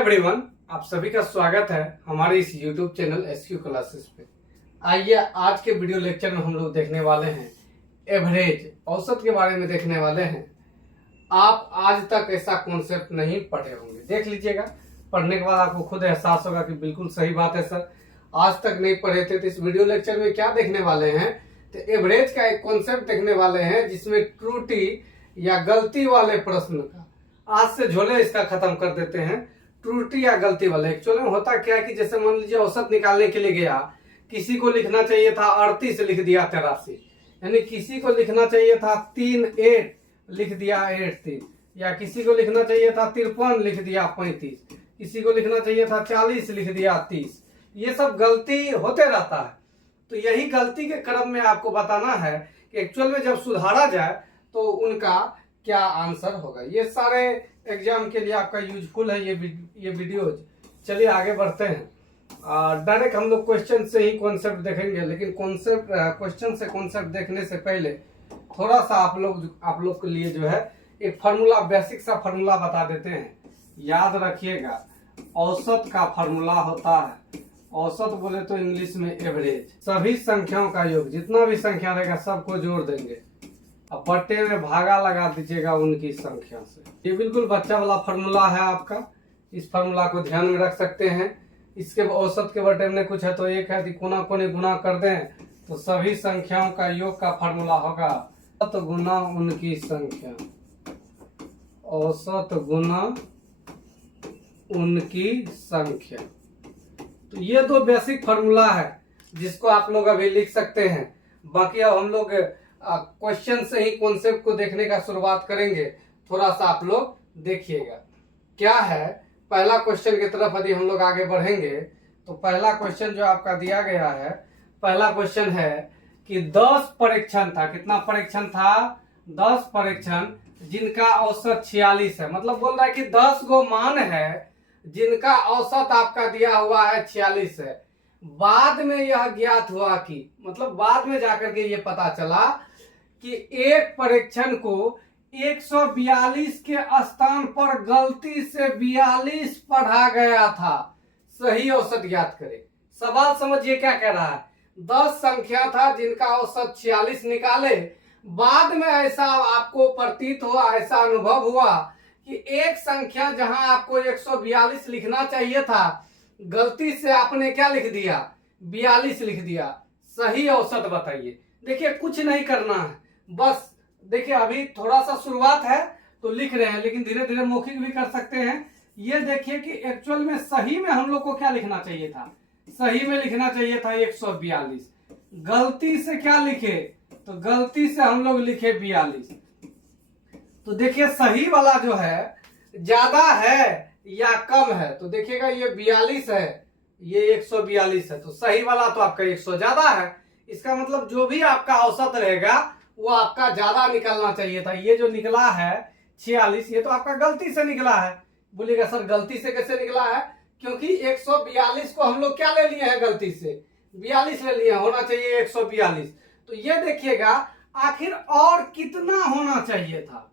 Everyone, आप सभी का स्वागत है हमारे इस YouTube चैनल SQ क्लासेस पे। आइए आज के वीडियो लेक्चर में हम लोग देखने वाले हैं एवरेज, औसत के बारे में देखने वाले हैं। आप आज तक ऐसा कॉन्सेप्ट नहीं पढ़े होंगे, देख लीजिएगा। पढ़ने के बाद आपको खुद एहसास होगा कि बिल्कुल सही बात है सर, आज तक नहीं पढ़े थे। तो इस वीडियो लेक्चर में क्या देखने वाले हैं, तो एवरेज का एक कॉन्सेप्ट देखने वाले हैं जिसमें त्रुटि या गलती वाले प्रश्न का आज से झोले इसका खत्म कर देते हैं। त्रुटि या गलती वाले एक्चुअली में होता क्या है कि जैसे मान लीजिए औसत निकालने के लिए गया, किसी को लिखना चाहिए था 38 लिख दिया 83, यानी किसी को लिखना चाहिए था 38 लिख दिया 83, या किसी को लिखना चाहिए था 53 लिख दिया 35, किसी को लिखना चाहिए था 40 लिख दिया 30। ये सब गलती होते रहता है। तो यही गलती के क्रम में आपको बताना है कि एक्चुअल में जब सुधारा जाए तो उनका क्या आंसर होगा। ये सारे एग्जाम के लिए आपका यूजफुल है ये वीडियोज। चलिए आगे बढ़ते हैं। डायरेक्ट हम लोग क्वेश्चन से ही कॉन्सेप्ट देखेंगे, लेकिन क्वेश्चन से कॉन्सेप्ट देखने से पहले थोड़ा सा आप लोग के लिए जो है एक फार्मूला, बेसिक सा फार्मूला बता देते हैं। याद रखिएगा, औसत का फार्मूला होता है, औसत बोले तो इंग्लिश में एवरेज। सभी संख्याओं का योग, जितना भी संख्या रहेगा सबको जोड़ देंगे, अब बट्टे में भागा लगा दीजिएगा उनकी संख्या से। ये बिल्कुल बच्चा वाला फार्मूला है आपका, इस फार्मूला को ध्यान में रख सकते हैं। इसके औसत के बट्टे में कुछ है तो एक है, कोना कोने गुना कर दें तो सभी संख्याओं का योग का फार्मूला होगा औसत गुना उनकी संख्या, औसत गुना उनकी संख्या। तो ये दो बेसिक फार्मूला है जिसको आप लोग अभी लिख सकते हैं। बाकी अब हम लोग क्वेश्चन से ही कॉन्सेप्ट को देखने का शुरुआत करेंगे। थोड़ा सा आप लोग देखिएगा क्या है। पहला क्वेश्चन की तरफ यदि हम लोग आगे बढ़ेंगे तो पहला क्वेश्चन जो आपका दिया गया है, पहला क्वेश्चन है कि 10 परीक्षण था। कितना परीक्षण था? 10 परीक्षण जिनका औसत 46 है। मतलब बोल रहा है कि 10 गो मान है जिनका औसत आपका दिया हुआ है 46 है। बाद में यह ज्ञात हुआ कि, मतलब बाद में जाकर के ये पता चला कि एक परीक्षण को 142 के स्थान पर गलती से 42 पढ़ा गया था। सही औसत ज्ञात करें। सवाल समझिए क्या कह रहा है। 10 संख्या था जिनका औसत 46 निकाले, बाद में ऐसा आपको प्रतीत हुआ, ऐसा अनुभव हुआ कि एक संख्या जहां आपको 142 लिखना चाहिए था, गलती से आपने क्या लिख दिया? 42 लिख दिया। सही औसत बताइए। देखिए कुछ नहीं करना है, बस देखिए अभी थोड़ा सा शुरुआत है तो लिख रहे हैं, लेकिन धीरे धीरे मौखिक भी कर सकते हैं। ये देखिए कि एक्चुअल में सही में हम लोग को क्या लिखना चाहिए था? सही में लिखना चाहिए था 142। गलती से क्या लिखे? तो गलती से हम लोग लिखे 42। तो देखिए सही वाला जो है ज्यादा है या कम है? तो देखिएगा ये 42 है, ये 142 है, तो सही वाला तो आपका 100 ज्यादा है। इसका मतलब जो भी आपका औसत रहेगा वो आपका ज्यादा निकलना चाहिए था। ये जो निकला है 46, ये तो आपका गलती से निकला है। बोलिएगा सर गलती से कैसे निकला है? क्योंकि 142 को हम लोग क्या ले लिए हैं? गलती से 42 ले लिए, होना चाहिए 142। तो ये देखिएगा आखिर और कितना होना चाहिए था,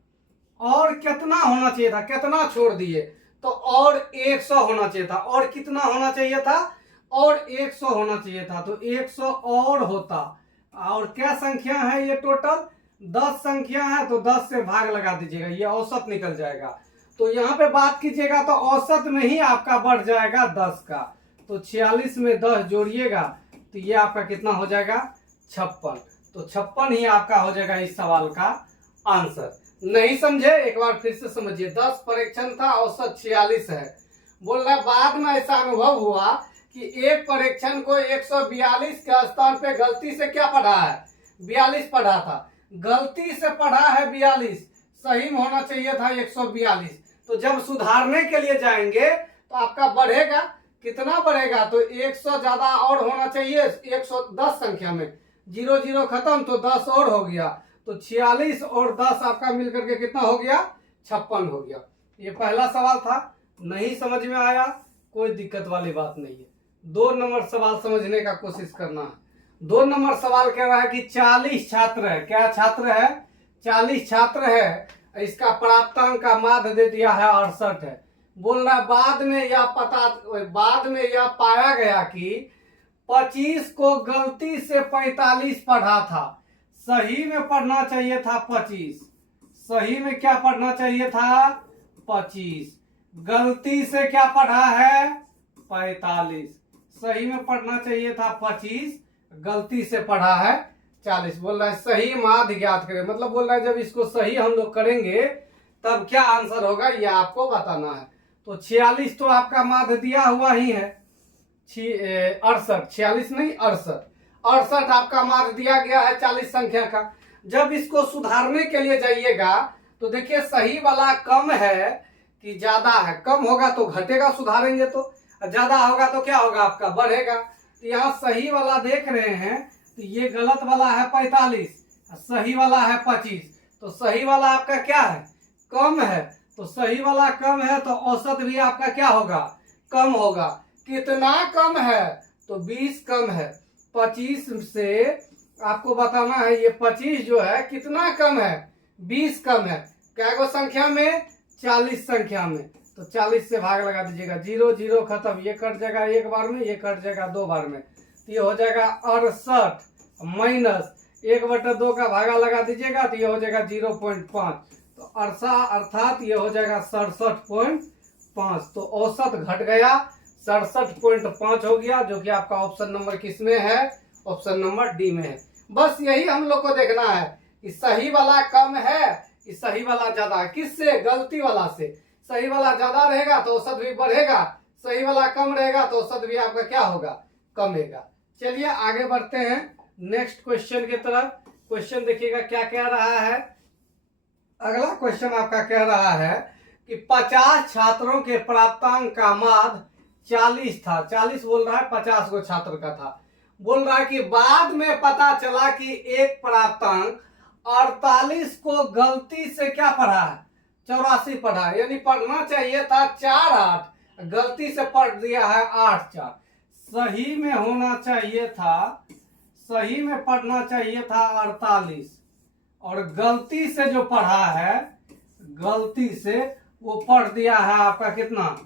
और कितना होना चाहिए था, कितना छोड़ दिए तो और 100 होना चाहिए था। और कितना होना चाहिए था? और 100 होना चाहिए था, तो 100 और होता। और क्या संख्या है ये? टोटल 10 संख्या है, तो 10 से भाग लगा दीजिएगा, ये औसत निकल जाएगा। तो यहाँ पे बात कीजिएगा तो औसत में ही आपका बढ़ जाएगा 10 का। तो 46 में 10 जोड़िएगा तो ये आपका कितना हो जाएगा? 56। तो 56 ही आपका हो जाएगा इस सवाल का आंसर। नहीं समझे? एक बार फिर से समझिए। 10 परीक्षण था, औसत 46 है। बोल रहा बाद में ऐसा अनुभव हुआ कि एक परीक्षण को 142 के स्थान पे गलती से क्या पढ़ा है? 42 पढ़ा था। गलती से पढ़ा है 42, सही में होना चाहिए था 142। तो जब सुधारने के लिए जाएंगे तो आपका बढ़ेगा, कितना बढ़ेगा? तो 100 ज्यादा और होना चाहिए। 110 संख्या में 0 0 खत्म, तो 10 और हो गया। तो 46 और 10 आपका मिलकर के कितना हो गया? 56 हो गया। ये पहला सवाल था। नहीं समझ में आया? कोई दिक्कत वाली बात नहीं है। 2 नंबर सवाल समझने का कोशिश करना है। 2 नंबर सवाल कह रहा है कि 40 छात्र है। क्या छात्र है? 40 छात्र है। इसका प्राप्तांक का माध्य दे दिया है 68 है। बोल रहा बाद में यह पाया गया कि 25 को गलती से 45 पढ़ा था। सही में पढ़ना चाहिए था 25, सही में क्या पढ़ना चाहिए था 25, गलती से क्या पढ़ा है 45। सही में पढ़ना चाहिए था 25, गलती से पढ़ा है 40। बोल रहा है सही माध्य ज्ञात करें, मतलब बोल रहा है जब इसको सही हम लोग करेंगे तब क्या आंसर होगा ये आपको बताना है। तो 46 तो आपका माध्य दिया हुआ ही है, 68, 46 नहीं 68, 68 आपका माध्य दिया गया है 40 संख्या का। जब इसको सुधारने के लिए जाइएगा तो देखिए सही वाला कम है कि ज्यादा है, कम होगा तो घटेगा सुधारेंगे तो, ज्यादा होगा तो क्या होगा आपका बढ़ेगा। तो यहाँ सही वाला देख रहे हैं तो ये गलत वाला है 45, सही वाला है 25, तो सही वाला आपका क्या है कम है, तो सही वाला कम है तो औसत भी आपका क्या होगा कम होगा। कितना कम है तो 20 कम है। 25 से आपको बताना है ये 25 जो है कितना कम है 20 कम है। क्या गो संख्या में 40 संख्या में, तो 40 से भाग लगा दीजिएगा, 0 0 खत्म, ये कट जाएगा एक बार में, ये कट जाएगा दो बार में, तो ये हो जाएगा 68 माइनस 1/2 का भागा लगा दीजिएगा तो ये हो जाएगा 0.5, तो अर्थात ये हो जाएगा 67.5। तो औसत घट गया 67.5 हो गया, जो कि आपका ऑप्शन नंबर किसमें है, ऑप्शन नंबर डी में है। बस यही हम लोग को देखना है कि सही वाला कम है कि सही वाला ज्यादा है, किससे गलती वाला से। सही वाला ज्यादा रहेगा तो औसत भी बढ़ेगा, सही वाला कम रहेगा तो औसत भी आपका क्या होगा कमेगा। चलिए आगे बढ़ते हैं नेक्स्ट क्वेश्चन की तरफ। क्वेश्चन देखिएगा क्या कह रहा है। अगला क्वेश्चन आपका कह रहा है कि 50 छात्रों के प्राप्तांक का माध्य 40 था। 40 बोल रहा है 50 को छात्र का था। बोल रहा है कि बाद में पता चला कि एक प्राप्तांक 48 को गलती से क्या पढ़ा है 84 पढ़ा है, यानी पढ़ना चाहिए था 48, गलती से पढ़ दिया है 84। सही में होना चाहिए था, सही में पढ़ना चाहिए था 48 और गलती से जो पढ़ा है गलती से वो पढ़ दिया है आपका कितना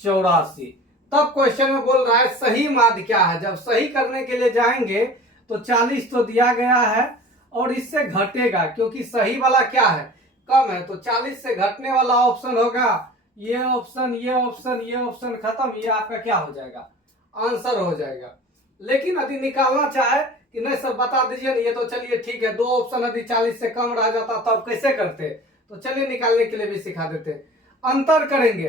84। तब क्वेश्चन में बोल रहा है सही माध्य क्या है। जब सही करने के लिए जाएंगे तो 40 तो दिया गया है और इससे घटेगा क्योंकि सही वाला क्या है कम है, तो 40 से घटने वाला ऑप्शन होगा ये ऑप्शन, ये ऑप्शन, ये ऑप्शन खत्म, ये आपका क्या हो जाएगा आंसर हो जाएगा। लेकिन यदि निकालना चाहे कि नहीं सर बता दीजिए ये तो चलिए ठीक है, दो ऑप्शन यदि 40 से कम रह जाता तब कैसे करते, तो चलिए निकालने के लिए भी सिखा देते। अंतर करेंगे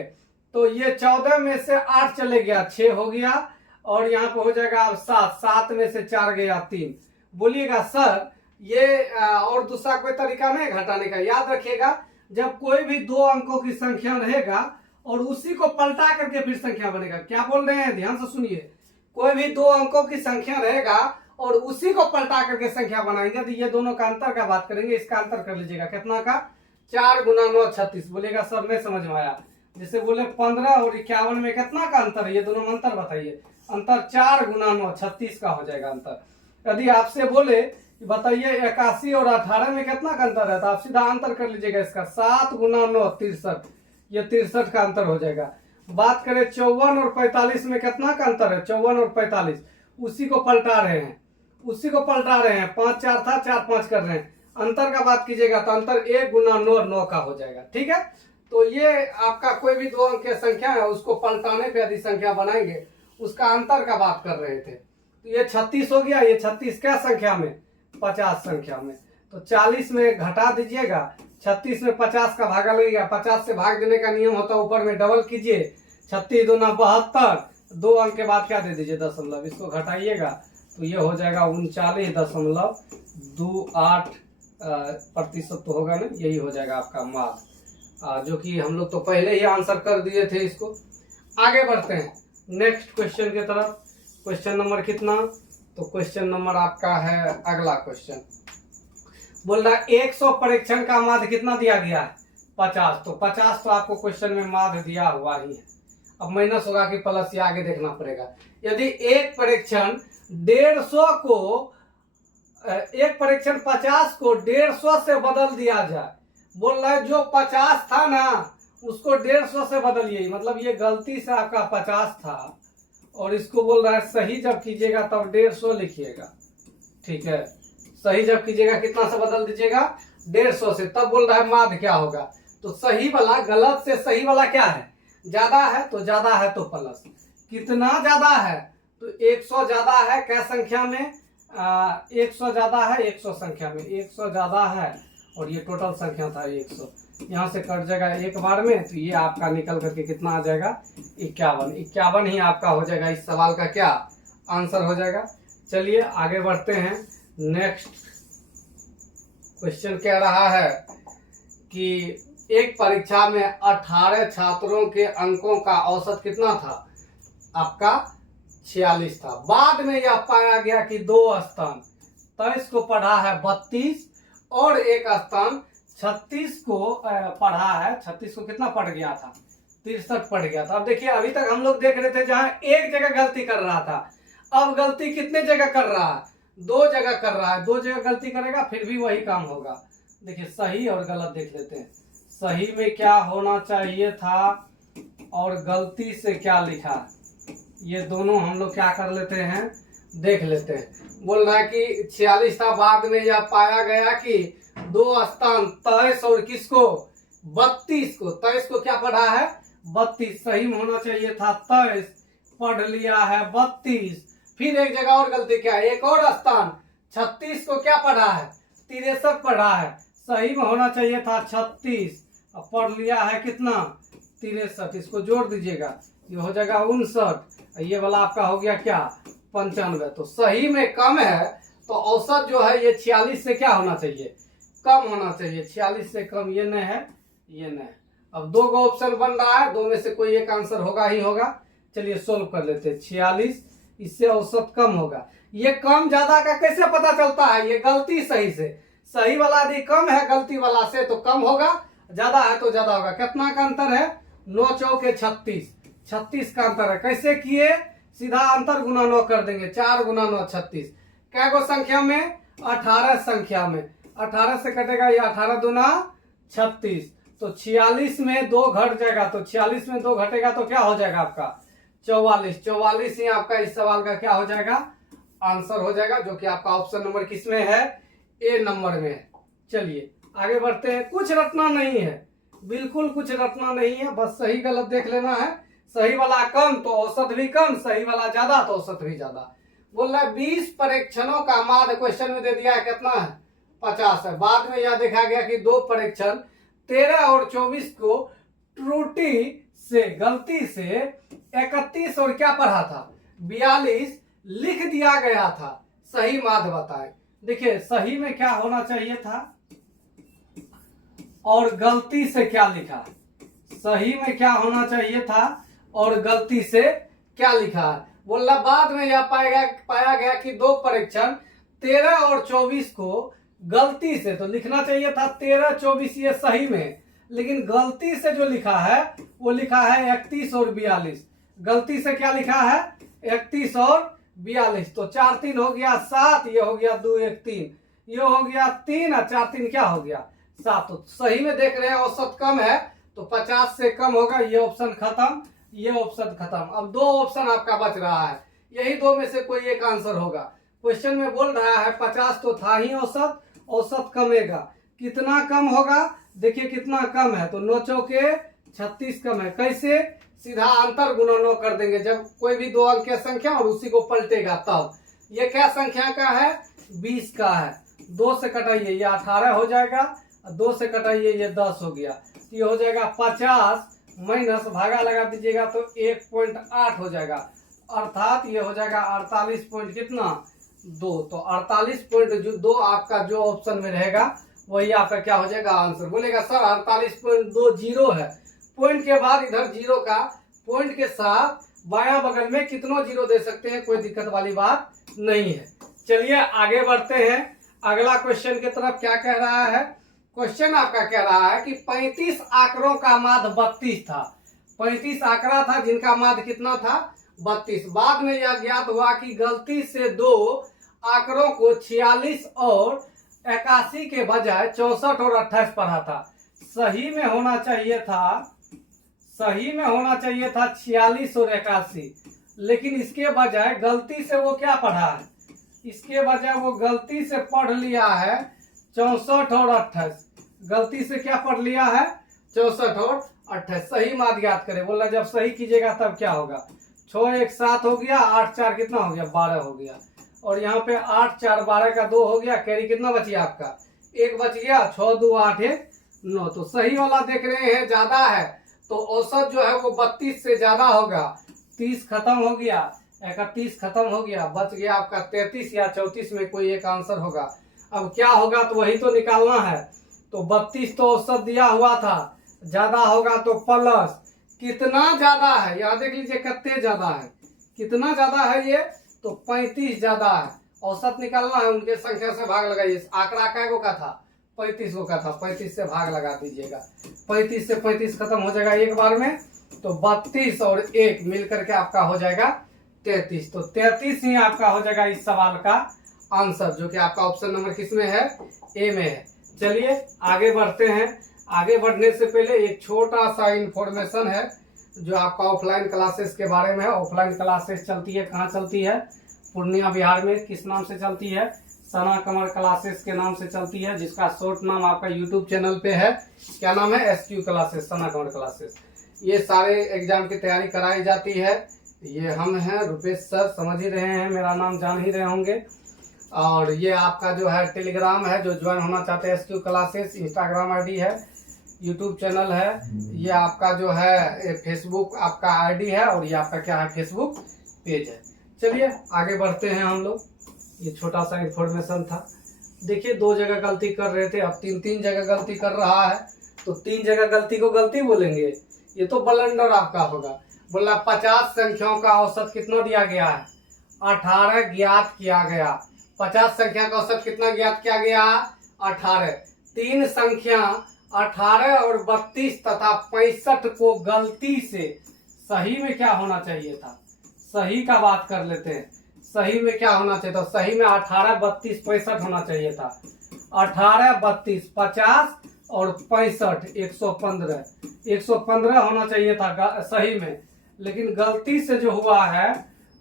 तो ये 14 में से 8 चले गया 6 हो गया और यहाँ पे हो जाएगा अब 7, 7 में से 4 गया 3। बोलिएगा सर ये और दूसरा कोई तरीका नहीं घटाने का। याद रखिएगा जब कोई भी दो अंकों की संख्या रहेगा और उसी को पलटा करके फिर संख्या बनेगा। क्या बोल रहे हैं ध्यान से सुनिए, कोई भी दो अंकों की संख्या रहेगा और उसी को पलटा करके संख्या बनाएंगे। तो ये दोनों का अंतर का बात करेंगे, इसका अंतर कर लीजिएगा कितना का 4 गुना 9 36। बोलेगा सर नहीं समझ में आया, जैसे बोले 15 और 51 में कितना का अंतर है, ये दोनों में अंतर बताइए। अंतर 4 गुना 9 36 का हो जाएगा अंतर। यदि आपसे बोले बताइए 81 और 18 में कितना का अंतर है, तो आप सीधा अंतर कर लीजिएगा इसका 7 गुना 9 63, ये 63 का अंतर हो जाएगा। बात करें 54 और 45 में कितना का अंतर है, 54 और 45, उसी को पलटा रहे हैं, उसी को पलटा रहे हैं, 5 4 था 4 5 कर रहे हैं। अंतर का बात कीजिएगा तो अंतर 1 गुना 9 9 का हो जाएगा। ठीक है, तो ये आपका कोई भी दो अंक की संख्या है उसको पलटाने पे यदि संख्या बनाएंगे उसका अंतर का बात कर रहे थे। तो ये 36 हो गया, ये 36 क्या संख्या में 50 संख्या में, तो 40 में घटा दीजिएगा, 36 में 50 का भागा लगेगा, 50 से भाग देने का नियम होता है ऊपर में डबल कीजिए, 36 दूना 72, 2 अंक के बाद क्या दे दीजिए दशमलव, इसको घटाइएगा तो ये हो जाएगा 39.28% तो होगा ना, यही हो जाएगा आपका माध्य, जो कि हम लोग तो पहले ही आंसर कर दिए थे इसको। आगे बढ़ते हैं नेक्स्ट क्वेश्चन की तरफ। क्वेश्चन नंबर कितना, तो क्वेश्चन नंबर आपका है अगला क्वेश्चन। बोल रहा है 100 परीक्षण का माध्य कितना दिया गया है 50, तो 50 तो आपको क्वेश्चन में माध्य दिया हुआ ही है। अब माइनस होगा कि प्लस, ये आगे देखना पड़ेगा। यदि एक परीक्षण 150 को, एक परीक्षण 50 को 150 से बदल दिया जाए, बोल रहा है जो 50 था ना उसको 150 से बदलिए। मतलब ये गलती से आपका 50 था और इसको बोल रहा है सही जब कीजिएगा तब 150 लिखिएगा। ठीक है, सही जब कीजिएगा कितना से बदल दीजिएगा, 150 से। तब बोल रहा है माध्य क्या होगा, तो सही वाला गलत से सही वाला क्या है, ज्यादा है, तो ज्यादा है तो प्लस। कितना ज्यादा है, तो 100 ज्यादा है क्या संख्या में, 100 ज्यादा है 100 संख्या में, 100 ज्यादा है और ये टोटल संख्या था 100। यहाँ से कट जाएगा एक बार में, तो ये आपका निकल करके कितना आ जाएगा, 51। 51 ही आपका हो जाएगा इस सवाल का क्या आंसर हो जाएगा। चलिए आगे बढ़ते हैं। नेक्स्ट क्वेश्चन कह रहा है कि एक परीक्षा में 18 छात्रों के अंकों का औसत कितना था, आपका 46 था। बाद में यह पाया गया कि 2 स्थान 23 को पढ़ा है 32 और एक स्थान 36 को पढ़ा है, 36 को कितना पढ़ गया था, 63 पढ़ गया था। अब देखिए अभी तक हम लोग देख रहे थे जहां एक जगह गलती कर रहा था, अब गलती कितने जगह कर रहा है, 2 जगह कर रहा है। 2 जगह गलती करेगा फिर भी वही काम होगा। देखिए सही और गलत देख लेते हैं। सही में क्या होना चाहिए था और गलती से क्या लिखा, ये दोनों हम लोग क्या कर लेते हैं, देख लेते हैं। बोल रहा है कि 46 था, बाद में यह पाया गया कि 2 स्थान 23 और किसको 32 को, 23 को क्या पढ़ा है 32, सही में होना चाहिए था 23, पढ़ लिया है 32। फिर एक जगह और गलती क्या है, एक और स्थान 36 को क्या पढ़ा है 63 पढ़ा है, सही में होना चाहिए था 36, अब पढ़ लिया है कितना 63। इसको जोड़ दीजिएगा, ये हो जाएगा 59, ये वाला आपका हो गया क्या 95। तो सही में कम है, तो औसत जो है ये 46 से क्या होना चाहिए, कम होना चाहिए। 46 से कम ये नहीं है, ये नहीं। अब 2 गो ऑप्शन बन रहा है, 2 में से कोई एक आंसर होगा ही होगा। चलिए सोल्व कर लेते हैं। 46 इससे औसत कम होगा। ये कम ज्यादा का कैसे पता चलता है, ये गलती सही से, सही वाला यदि कम है गलती वाला से तो कम होगा, ज्यादा है तो ज्यादा होगा। कितना का अंतर है, 9 चौके 36, 36 का अंतर है। कैसे किए, सीधा अंतर गुना 9 कर देंगे, 4 गुना 9 36। क्या गो संख्या में, 18 संख्या में, 18 से कटेगा ये 18 दूना 36, तो 46 में 2 घट जाएगा, तो 46 में 2 घटेगा तो क्या हो जाएगा आपका 44। 44 ही आपका इस सवाल का क्या हो जाएगा आंसर हो जाएगा, जो कि आपका ऑप्शन नंबर किसमें है, ए नंबर में है। चलिए आगे बढ़ते हैं। कुछ रटना नहीं है, बिल्कुल कुछ रटना नहीं है, बस सही गलत देख लेना है। सही वाला कम तो औसत भी कम, सही वाला ज्यादा तो औसत भी ज्यादा। बोल रहा है 20 परीक्षणों का माध्य क्वेश्चन में दे दिया है कितना है 50 है। बाद में यह देखा गया कि 2 परीक्षण 13 और 24 को त्रुटि से, गलती से 31 और क्या पढ़ा था 42 लिख दिया गया था। सही माध्य बताएं। देखिए सही में क्या होना चाहिए था और गलती से क्या लिखा, सही में क्या होना चाहिए था और गलती से क्या लिखा है। बोला बाद में यह पाया गया कि 2 परीक्षण 13 और 24 को गलती से, तो लिखना चाहिए था 13 24 ये सही में, लेकिन गलती से जो लिखा है वो लिखा है 31 और 42। गलती से क्या लिखा है 31 और 42, तो 4 3 हो गया 7, ये हो गया 2 1 3, ये हो गया 3 और 4 3 क्या हो गया 7। तो सही में देख रहे हैं औसत कम है, तो 50 से कम होगा। ये ऑप्शन खत्म, ये ऑप्शन खत्म। अब 2 ऑप्शन आपका बच रहा है, यही 2 में से कोई एक आंसर होगा। क्वेश्चन में बोल रहा है 50 तो था ही औसत, औसत कमेगा, कितना कम होगा, देखिए कितना कम है, तो 9 चौके 36 कम है। कैसे, सीधा अंतर गुना 9 कर देंगे, जब कोई भी 2 अंक की संख्या और उसी को पलटेगा तब। ये क्या संख्या का है 20 का है, 2 से कटाइए ये 18 हो जाएगा, 2 से कटाइए ये 10 हो गया, ये हो जाएगा 50 माइनस भागा लगा दीजिएगा तो 1.8 हो जाएगा, अर्थात ये हो जाएगा 48 पॉइंट कितना 2। तो 48.2 आपका जो ऑप्शन में रहेगा वही आपका क्या हो जाएगा आंसर। बोलेगा सर 48.2 जीरो है, पॉइंट के बाद इधर जीरो का पॉइंट के साथ बायां बगल में कितनों जीरो दे सकते हैं, कोई दिक्कत वाली बात नहीं है। चलिए आगे बढ़ते हैं अगला क्वेश्चन की तरफ। क्या कह रहा है, क्वेश्चन आपका कह रहा है कि 35 आंकड़ों का माध्य 32 था। 35 आंकड़ा था जिनका माध्य कितना था 32। बाद में यह ज्ञात हुआ कि गलती से 2 आंकड़ों को 46 और 81 के बजाय 64 और 28 पढ़ा था। सही में होना चाहिए था सही में होना चाहिए था 46 और 81, लेकिन इसके बजाय गलती से वो क्या पढ़ा है, इसके बजाय वो गलती से पढ़ लिया है 64 और 28। गलती से क्या पढ़ लिया है, 64 और 28। सही माद याद करें, बोला जब सही कीजिएगा तब क्या होगा, 6 1 7 हो गया, 8 4 कितना हो गया, 12 हो गया। और यहाँ पे 8 4 12 का 2 हो गया, कैरी कितना बच गया आपका, 1 बच गया, 6 2 8 1 9। तो सही वाला देख रहे हैं ज्यादा है, तो औसत जो है वो 32 से ज्यादा होगा। 30 खत्म हो गया, 31 खत्म हो गया, बच गया आपका 33 या 34 में कोई एक आंसर होगा। अब क्या होगा तो वही तो निकालना है। तो 32 तो औसत दिया हुआ था, ज्यादा होगा तो प्लस कितना ज्यादा है, यहाँ देख लीजिए कितने ज्यादा है, कितना ज्यादा है ये, तो 35 ज्यादा है। औसत निकालना है, उनके संख्या से भाग लगाइए। आंकड़ा कै गो का था, 35 गो का था, 35 से भाग लगा दीजिएगा। 35 से 35 खत्म हो जाएगा एक बार में, तो 32 और 1 मिलकर के आपका हो जाएगा 33। तो 33 ही आपका हो जाएगा इस सवाल का आंसर, जो कि आपका ऑप्शन नंबर किसमें है, ए में है। चलिए आगे बढ़ते हैं। आगे बढ़ने से पहले एक छोटा सा इंफॉर्मेशन है जो आपका ऑफलाइन क्लासेस के बारे में है। ऑफलाइन क्लासेस चलती है, कहाँ चलती है, पूर्णिया बिहार में। किस नाम से चलती है, सना कमर क्लासेस के नाम से चलती है, जिसका शॉर्ट नाम आपका यूट्यूब चैनल पे है। क्या नाम है, SQ क्लासेस, सना कमर क्लासेस। ये सारे एग्जाम की तैयारी कराई जाती है। ये हम हैं रुपेश सर, समझ ही रहे हैं, मेरा नाम जान ही रहे होंगे। और ये आपका जो है टेलीग्राम है, जो ज्वाइन होना चाहते हैं SQ क्लासेस, इंस्टाग्राम ID है, यूट्यूब चैनल है, ये आपका जो है फेसबुक आपका ID है, और ये आपका क्या है, फेसबुक पेज है। चलिए आगे बढ़ते हैं हम लोग। ये छोटा सा इंफॉर्मेशन था। देखिए 2 जगह गलती कर रहे थे, अब 3 जगह गलती कर रहा है। तो 3 जगह गलती को गलती बोलेंगे, ये तो ब्लंडर आपका होगा। बोला 50 संख्याओं का औसत कितना दिया गया है, 18 ज्ञात किया गया। 50 संख्या का औसत कितना ज्ञात किया गया, 18। 3 संख्या 18 और 32 तथा 65 को गलती से, सही में क्या होना चाहिए था, सही का बात कर लेते हैं। सही में क्या होना चाहिए था, सही में 18 32 65 होना चाहिए था। 18 32 50 और 65 115 115 होना चाहिए था सही में। लेकिन गलती से जो हुआ है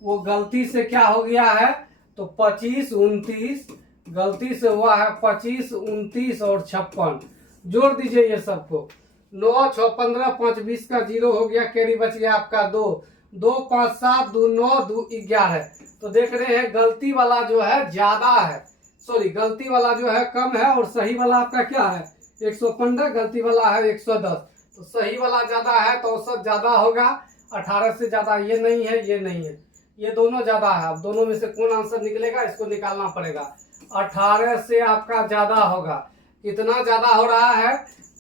वो गलती से क्या हो गया है, तो 25 29 गलती से हुआ है, 25 29 और 56। जोड़ दीजिए ये सबको, 9 6 15 5 20 का 0 हो गया, कैरी बच गया आपका 2 2 5 7 2 9 2 11। तो देख रहे हैं गलती वाला जो है ज्यादा है, सॉरी गलती वाला जो है कम है, और सही वाला आपका क्या है 115, गलती वाला है 110। तो सही वाला ज्यादा है तो औसत ज्यादा होगा। 18 से ज्यादा ये नहीं है, ये नहीं है, ये दोनों ज्यादा है। अब दोनों में से कौन आंसर निकलेगा, इसको निकालना पड़ेगा। 18 से आपका ज्यादा होगा, कितना ज्यादा हो रहा है,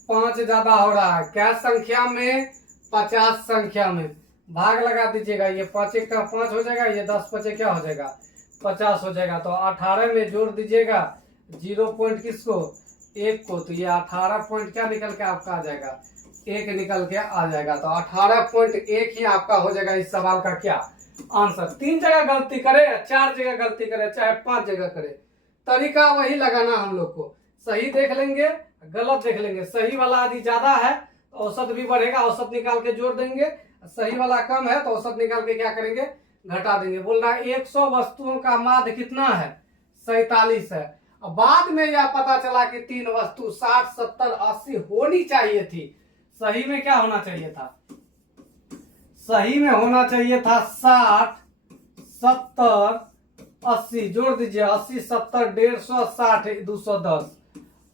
5 ज्यादा हो रहा है। क्या संख्या में, 50 संख्या में। भाग लगा दीजिएगा, ये 5 1 का 5 हो जाएगा, ये 10 5 क्या हो जाएगा, 50 हो जाएगा। तो 18 में जोड़ दीजिएगा 0 पॉइंट किसको, 1 को, तो ये 18 पॉइंट क्या निकल के आपका आ जाएगा, 1 निकल के आ जाएगा। तो 18.1 ही आपका हो जाएगा इस सवाल का क्या आंसर। 3 जगह गलती करे, 4 जगह गलती करे, चाहे 5 जगह करे, तरीका वही लगाना हम लोग को। सही देख लेंगे, गलत देख लेंगे। सही वाला यदि ज्यादा है तो औसत भी बढ़ेगा, औसत निकाल के जोड़ देंगे। सही वाला कम है तो औसत निकाल के क्या करेंगे, घटा देंगे। बोल रहा है 100 वस्तुओं का माध्य कितना है, 47 है। अब बाद में यह पता चला कि 3 वस्तु 60 70 80 होनी चाहिए थी। सही में क्या होना चाहिए था, सही में होना चाहिए था 60 70 80। जोड़ दीजिए 80 70 150 60 210।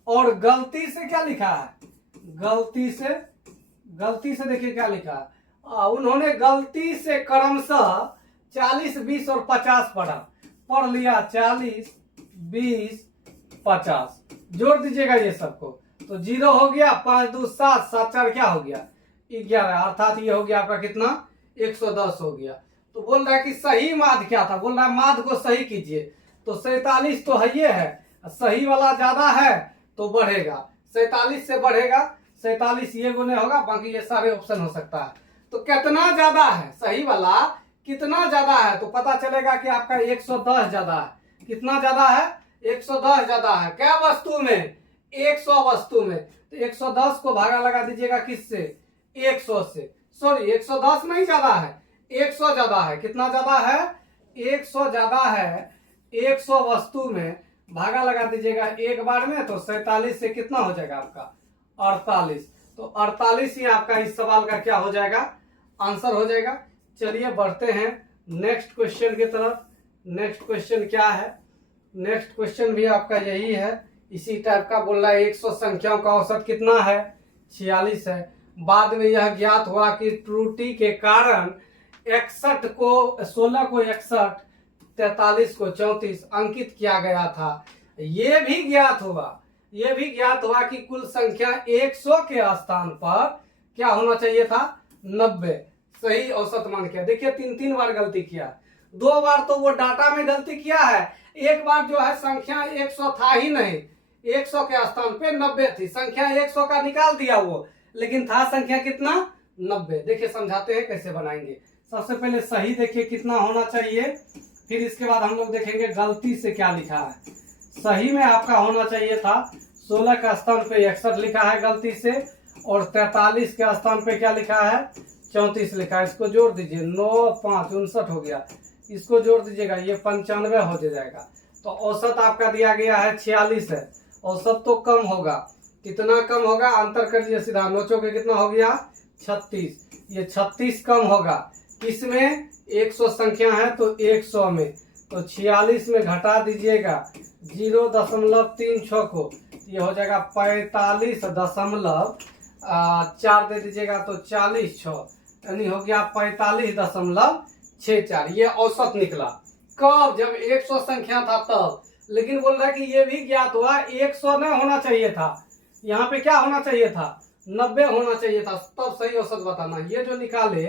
और गलती से क्या लिखा है, गलती से देखिए क्या लिखा है, उन्होंने गलती से क्रमशः 40 20 और 50 पढ़ लिया, 40 20 50। जोड़ दीजिएगा ये सबको, तो 0 हो गया, 5 2 7 7 4 क्या हो गया 11, अर्थात ये हो गया आपका कितना 110 हो गया। तो बोल रहा है कि सही माध्य क्या था, बोल रहा है माध्य को सही कीजिए। तो 47 तो है, ये है, सही वाला ज्यादा है तो बढ़ेगा, 47 से बढ़ेगा, 47 ये गुने होगा, बाकी ये सारे ऑप्शन हो सकता है। तो कितना ज्यादा है, सही वाला कितना ज्यादा है, तो पता चलेगा कि आपका 110 ज्यादा है। कितना ज्यादा है, 110 ज्यादा है। क्या वस्तु में, 100 वस्तु में। तो 110 को भागा लगा दीजिएगा किससे, 100 से। सॉरी 110 नहीं ज्यादा है, 100 ज्यादा है। कितना ज्यादा है? 100 ज्यादा है। 100 वस्तु में भागा लगा दीजिएगा एक बार में, तो 47 से कितना हो जाएगा आपका? 48। तो 48 ही आपका इस सवाल का क्या हो जाएगा? आंसर हो जाएगा। चलिए बढ़ते हैं नेक्स्ट क्वेश्चन की तरफ। नेक्स्ट क्वेश्चन क्या है? नेक्स्ट क्वेश्चन भी आपका यही है, इसी टाइप का। बोल रहा है 100 संख्याओं का औसत कितना है? 46 है। बाद में यह ज्ञात हुआ कि त्रुटि के कारण 61 को 16 को 61, 43 को 34 अंकित किया गया था। ये भी ज्ञात हुआ कि कुल संख्या 100 के स्थान पर क्या होना चाहिए था? 90 सही औसत मान किया। देखिए 3 बार गलती किया, 2 बार तो वो डाटा में गलती किया है, एक बार जो है संख्या 100 था ही नहीं, 100 के स्थान पे 90 थी। संख्या 100 का निकाल दिया वो, लेकिन था संख्या कितना? 90। देखिए समझाते हैं कैसे बनाएंगे। सबसे पहले सही देखिए कितना होना चाहिए, फिर इसके बाद हम लोग देखेंगे गलती से क्या लिखा है। सही में आपका होना चाहिए था 16 के स्थान पे 61 लिखा है गलती से, और 43 के स्थान पे क्या लिखा है? 34 लिखा है। इसको जोड़ दीजिए, 9 5 59 हो गया। इसको जोड़ दीजिएगा, ये 95 हो जाएगा। तो औसत आपका दिया गया है 46 है। औसत तो कम होगा, कितना कम होगा? अंतर कर लीजिए सीधा, नोचोगे कितना हो गया? 36। ये 36 कम होगा किसमें? 100 संख्या है तो 100 में, तो 46 में घटा दीजिएगा 0.36 को, ये हो जाएगा 45.4 दे दीजिएगा तो 40/6, यानी हो गया 45.64। ये औसत निकला। कब? जब 100 संख्या था तब। लेकिन बोल रहा है कि ये भी ज्ञात हुआ 100 नहीं होना चाहिए था, यहाँ पे क्या होना चाहिए था? 90 होना चाहिए था, तब सही औसत बताना। ये जो निकाले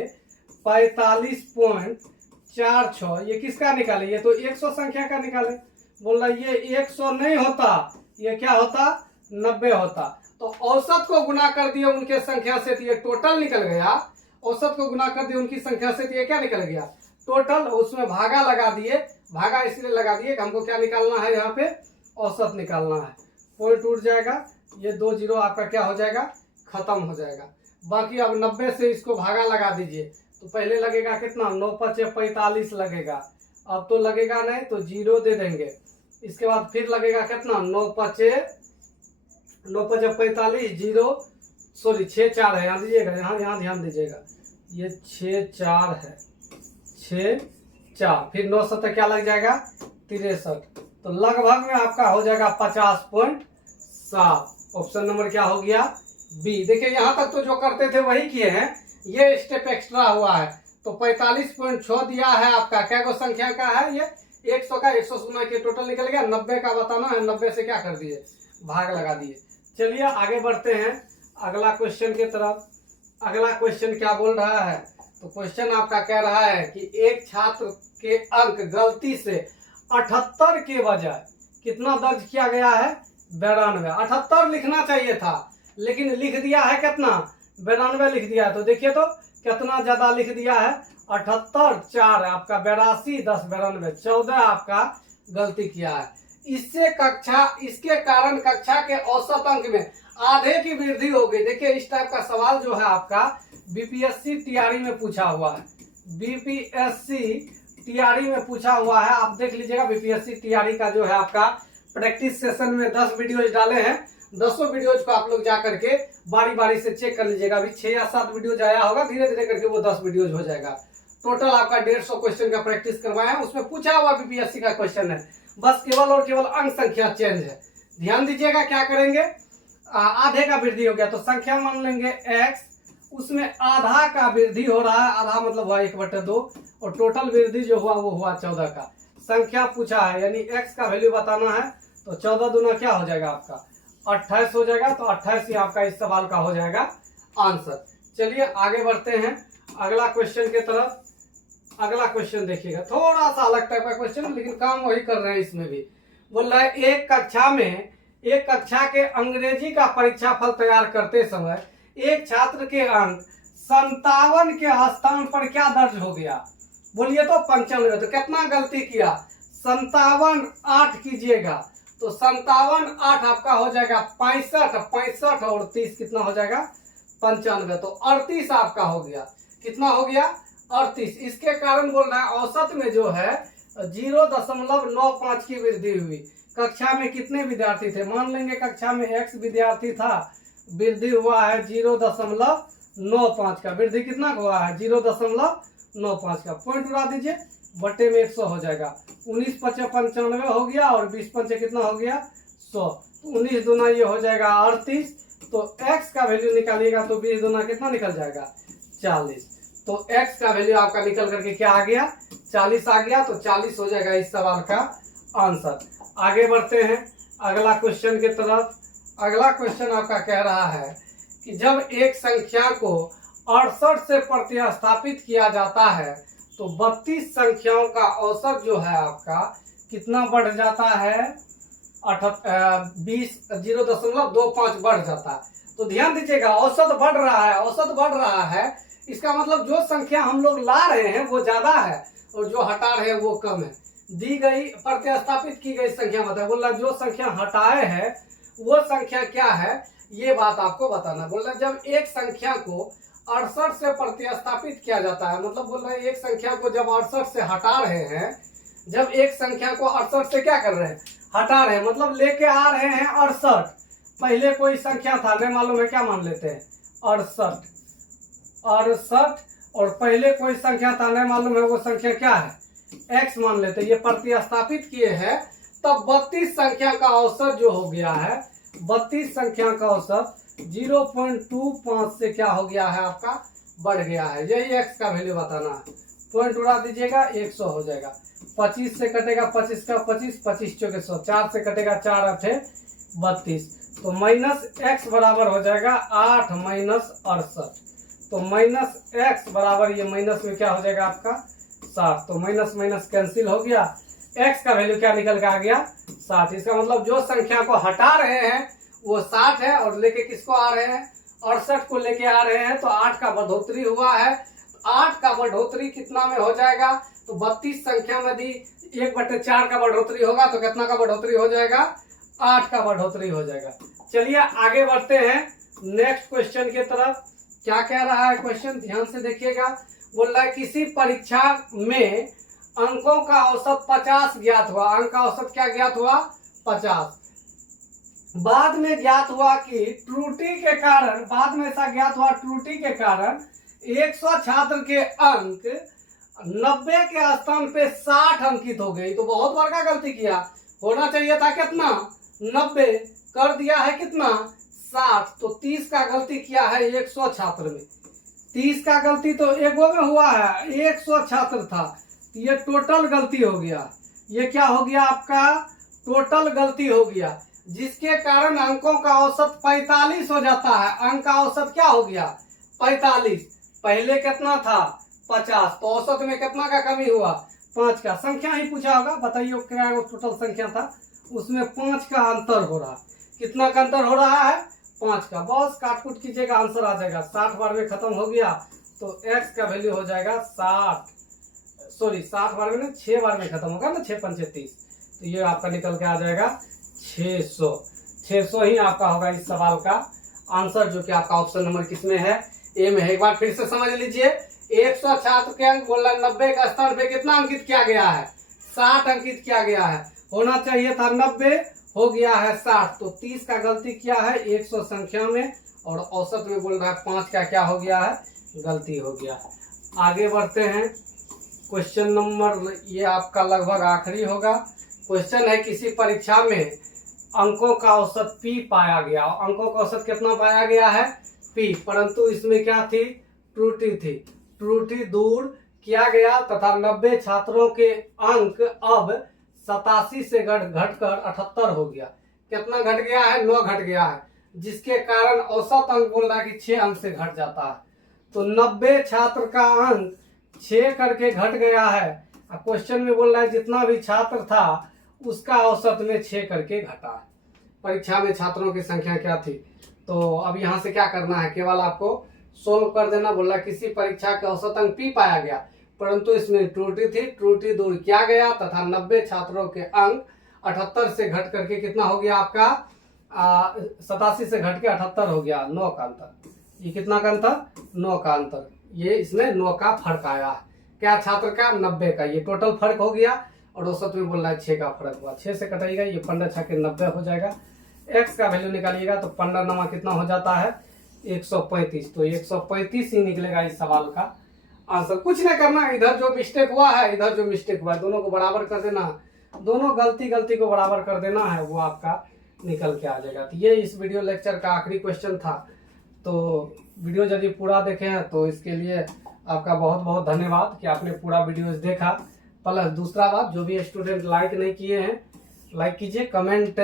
45.46, ये किसका निकाले? ये तो 100 संख्या का निकाले। बोल रहा ये 100 नहीं होता, ये क्या होता? 90 होता। तो औसत को गुना कर दिए उनके संख्या से, तो ये टोटल निकल गया। औसत को गुना कर दिए उनकी संख्या से, तो ये क्या निकल गया? टोटल। उसमें भागा लगा दिए, भागा इसलिए लगा दिए कि हमको क्या निकालना है? यहाँ पे औसत निकालना है। पॉइंट उठ जाएगा, ये 2 0 आपका क्या हो जाएगा? खत्म हो जाएगा। बाकी अब 90 से इसको भागा लगा दीजिए, तो पहले लगेगा कितना? 9 5 45 लगेगा। अब तो लगेगा नहीं, तो 0 दे देंगे। इसके बाद फिर लगेगा कितना? 9 5 45 0, सॉरी 6 4 है, यहाँ दीजिएगा, यहाँ ध्यान दीजिएगा, ये 6 4 है, 6 4, फिर 9 7 क्या लग जाएगा? 63। तो लगभग में आपका हो जाएगा 50.7। ऑप्शन नंबर क्या हो गया? बी। देखिए यहाँ तक तो जो करते थे वही किए हैं, ये स्टेप एक्स्ट्रा हुआ है। तो 45.6 दिया है आपका, क्या को संख्या का है? ये 100 का 100 गुना के टोटल निकल गया। 90 का बताना है, 90 से क्या कर दिए? भाग लगा दिए। चलिए आगे बढ़ते हैं अगला क्वेश्चन की तरफ। अगला क्वेश्चन क्या बोल रहा है? तो क्वेश्चन आपका कह रहा है कि एक छात्र के अंक गलती से 78 के बजाय कितना दर्ज किया गया है? 92। 78 लिखना चाहिए था, लेकिन लिख दिया है कितना? 92 लिख दिया है। तो देखिए तो कितना ज्यादा लिख दिया है? 78 4 आपका 82 10 92, 14 आपका गलती किया है। इसके कारण कक्षा के औसत अंक में आधे की वृद्धि हो गई। देखिए इस टाइप का सवाल जो है आपका बीपीएससी टीआरई में पूछा हुआ है। बीपीएससी टीआरई में पूछा हुआ है, आप देख लीजिएगा। बीपीएससी टीआरई का जो है आपका प्रैक्टिस सेशन में 10 वीडियोज डाले हैं। 10 वीडियोज को आप लोग जा करके बारी बारी से चेक कर लीजिएगा। अभी 6 या 7 वीडियोज आया होगा, धीरे धीरे करके वो 10 वीडियोज हो जाएगा। टोटल आपका 150 क्वेश्चन का प्रैक्टिस करवाया है, उसमें पूछा हुआ बीपीएससी का क्वेश्चन है। बस केवल और केवल अंक संख्या चेंज है। ध्यान दीजिएगा क्या करेंगे? आधे का वृद्धि हो गया तो संख्या मान लेंगे x, उसमें आधा का वृद्धि हो रहा है, आधा मतलब हुआ 1/2, और टोटल वृद्धि जो हुआ वो हुआ 14 का। संख्या पूछा है यानी x का वैल्यू बताना है, तो 14 दूना क्या हो जाएगा आपका? 28 हो जाएगा। तो 28 ही आपका इस सवाल का हो जाएगा आंसर। चलिए आगे बढ़ते हैं अगला क्वेश्चन की तरफ। अगला क्वेश्चन देखिएगा, थोड़ा सा अलग टाइप का क्वेश्चन, लेकिन काम वही कर रहे हैं इसमें भी। बोल रहा है एक कक्षा के अंग्रेजी का परीक्षा फल तैयार करते समय एक छात्र के अंक 57 के स्थान पर क्या दर्ज हो गया? बोलिए तो 95। तो कितना गलती किया? 57 8 कीजिएगा, तो 57 8 आपका हो जाएगा 65 और 30 कितना हो जाएगा? 95, तो 38 आपका हो गया। कितना हो गया? 38। इसके कारण बोल रहा है औसत में जो है 0.95 की वृद्धि हुई। कक्षा में कितने विद्यार्थी थे? मान लेंगे कक्षा में x विद्यार्थी था, वृद्धि हुआ है 0.95 का। वृद्धि कितना हुआ है? 0.95 का। पॉइंट उड़ा दीजिए, बटे में 100 हो जाएगा। 19 पचे 95 हो गया और 20 पंचे कितना हो गया? 100। 19 दूना ये हो जाएगा 38। तो x का वैल्यू निकालिएगा तो 20 दूना कितना निकल जाएगा? 40। तो x का वैल्यू आपका निकल करके क्या आ गया? 40 आ गया। तो 40 हो जाएगा इस सवाल का आंसर। आगे बढ़ते हैं अगला क्वेश्चन की तरफ। अगला क्वेश्चन आपका कह रहा है कि जब एक संख्या को 68 से प्रतिस्थापित किया जाता है तो 32 संख्याओं का औसत जो है आपका कितना बढ़ जाता है? 0.25 बढ़ जाता है। तो ध्यान दीजिएगा, औसत बढ़ रहा है, औसत बढ़ रहा है। इसका मतलब जो संख्या हम लोग ला रहे हैं वो ज्यादा है और जो हटा रहे हैं वो कम है। दी गई प्रतिस्थापित की गई संख्या बताए। बोल रहा जो संख्या हटाए है वो संख्या क्या है, ये बात आपको बताना। बोल रहा जब एक संख्या को 68 से प्रतिस्थापित किया जाता है, मतलब बोल रहे एक संख्या को जब 68 से हटा रहे हैं, जब एक संख्या को 68 से क्या कर रहे हैं? हटा रहे हैं, मतलब लेके आ रहे हैं 68। पहले कोई संख्या था, नहीं मालूम है, क्या मान लेते हैं? 68। और पहले कोई संख्या था, नहीं मालूम है वो संख्या क्या है? x मान लेते हैं। ये प्रतिस्थापित किए हैं तब 32 संख्या का औसत जो हो गया है, 32 संख्या का औसत 0.25 से क्या हो गया है आपका? बढ़ गया है। यही x का वैल्यू बताना है। पॉइंट उड़ा दीजिएगा, 100 हो जाएगा। 25 से कटेगा 25 का 25, 25 चौके 100, 4 से कटेगा 4 8 32। तो माइनस x बराबर हो जाएगा 8 माइनस 68। तो माइनस x बराबर ये माइनस में क्या हो जाएगा आपका? 60। तो माइनस माइनस कैंसिल हो गया। x का वैल्यू क्या निकल के आ गया? 60। इसका मतलब जो संख्या को हटा रहे हैं वो 60 है और लेके किसको आ रहे हैं? 68 को लेके आ रहे हैं। तो 8 का बढ़ोतरी हुआ है। 8 का बढ़ोतरी कितना में हो जाएगा? तो 32 संख्या में दी 1/4 का बढ़ोतरी होगा तो कितना का बढ़ोतरी हो जाएगा? 8 का बढ़ोतरी हो जाएगा। चलिए आगे बढ़ते हैं नेक्स्ट क्वेश्चन की तरफ। क्या कह रहा है क्वेश्चन? ध्यान से देखिएगा। बोल रहा है किसी परीक्षा में अंकों का औसत 50 ज्ञात हुआ। अंक का औसत क्या ज्ञात हुआ? 50। बाद में ज्ञात हुआ कि त्रुटि के कारण, बाद में ऐसा ज्ञात हुआ त्रुटि के कारण 100 छात्र के अंक 90 के स्थान पे 60 अंकित हो गई। तो बहुत बड़ा गलती किया। होना चाहिए था कितना? 90, कर दिया है कितना? 60। तो 30 का गलती किया है 100 छात्र में। 30 का गलती तो एगो में हुआ है, 100 छात्र था। ये टोटल गलती हो गया। ये क्या हो गया आपका? टोटल गलती हो गया, जिसके कारण अंकों का औसत 45 हो जाता है। अंक का औसत क्या हो गया? 45। पहले कितना था? 50। तो औसत में कितना का कमी हुआ? 5 का। संख्या ही पूछा होगा, बताइए क्या टोटल संख्या था, उसमें 5 का अंतर हो रहा। कितना का अंतर हो रहा है? 5 का। बस काटकुट कीजिएगा, आंसर आ जाएगा। 60 बार में खत्म हो गया तो x का वैल्यू हो जाएगा 60 बार में 6 बार में खत्म होगा ना, 6 पंचे 30। तो ये आपका निकल के आ जाएगा 600 ही आपका होगा इस सवाल का आंसर, जो कि आपका ऑप्शन नंबर किसमें है? ए में है। एक बार फिर से समझ लीजिए। 100 छात्र के अंक बोल रहा 90 का स्थान पे कितना अंकित किया गया है? 60 अंकित किया गया है। होना चाहिए था 90, हो गया है 60। तो 30 का गलती किया है 100 संख्या में और औसत में बोल रहा है 5 का क्या हो गया है? गलती हो गया। आगे बढ़ते हैं क्वेश्चन नंबर, ये आपका लगभग आखिरी होगा। क्वेश्चन है किसी परीक्षा में अंकों का औसत P पाया गया। अंकों का औसत कितना पाया गया है? P। परंतु इसमें क्या थी? त्रुटि थी। त्रुटि दूर किया गया तथा 90 छात्रों के अंक अब 87 से घटकर 78 हो गया। कितना घट गया है? 9 घट गया है, जिसके कारण औसत अंक बोल रहा है कि 6 अंक से घट जाता है। तो 90 छात्र का अंक 6 करके घट गया है। क्वेश्चन में बोल रहा है जितना भी छात्र था उसका औसत में 6 करके घटा है। परीक्षा में छात्रों की संख्या क्या थी? तो अब यहाँ से क्या करना है, केवल आपको सोल्व कर देना। बोल रहा किसी परीक्षा के औसत अंक P पाया गया, परंतु इसमें त्रुटि थी। त्रुटि दूर किया गया तथा 90 छात्रों के अंक 78 से घट करके कितना हो गया आपका? 87 से घट के 78 हो गया। 9 का अंतर। ये कितना का अंतर, 9 का अंतर, ये इसमें 9 का फर्क आया। क्या छात्र का, 90 का, ये टोटल फर्क हो गया। और औसत में बोल रहा है 6 का फर्क हुआ, 6 से कटाइएगा, ये 15 छः के 90 हो जाएगा। एक्स का वैल्यू निकालिएगा तो 15 नमा कितना हो जाता है, 135। तो 135 ही निकलेगा इस सवाल का आंसर। कुछ नहीं करना, इधर जो मिस्टेक हुआ है, इधर जो मिस्टेक हुआ है, दोनों को बराबर कर देना है, दोनों गलती को बराबर कर देना है, वो आपका निकल के आ जाएगा। तो ये इस वीडियो लेक्चर का आखिरी क्वेश्चन था। तो वीडियो यदि पूरा देखे हैं तो इसके लिए आपका बहुत बहुत धन्यवाद कि आपने पूरा वीडियो देखा। प्लस दूसरा बात, जो भी स्टूडेंट लाइक नहीं किए हैं, लाइक कीजिए, कमेंट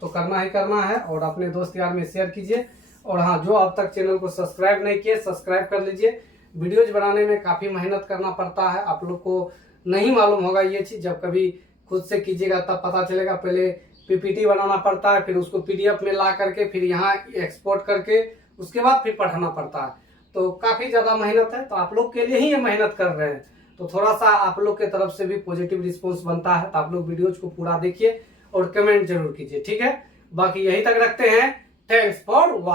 तो करना ही करना है, और अपने दोस्त यार में शेयर कीजिए। और हाँ, जो अब तक चैनल को सब्सक्राइब नहीं किए, सब्सक्राइब कर लीजिए। वीडियोज बनाने में काफ़ी मेहनत करना पड़ता है, आप लोग को नहीं मालूम होगा ये चीज़, जब कभी खुद से कीजिएगा तब पता चलेगा। पहले पीपीटी बनाना पड़ता है, फिर उसको पीडीएफ में ला करके, फिर यहाँ एक्सपोर्ट करके, उसके बाद फिर पढ़ाना पड़ता है। तो काफ़ी ज़्यादा मेहनत है, तो आप लोग के लिए ही ये मेहनत कर रहे हैं। तो थोड़ा सा आप लोग के तरफ से भी पॉजिटिव रिस्पॉन्स बनता है। तो आप लोग वीडियोज को पूरा देखिए और कमेंट जरूर कीजिए, ठीक है। बाकी यहीं तक रखते हैं। Thanks for watching.